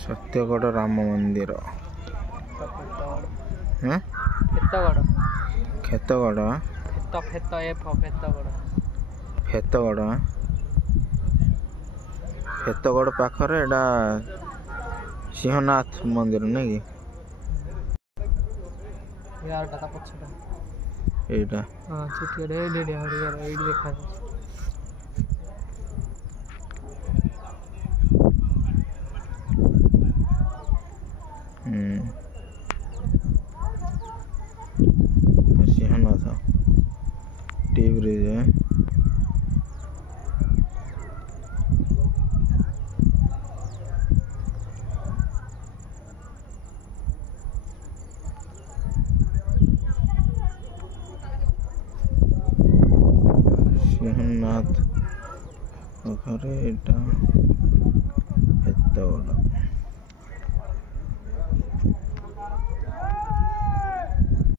सत्यगढ़ राम मंदिर खेतगढ़ खेतगढ़ पाखरे एडा सिंहनाथ मंदिर नहीं कि एटा सिंहनाथ टी ब्रिज है सिंहनाथ घरे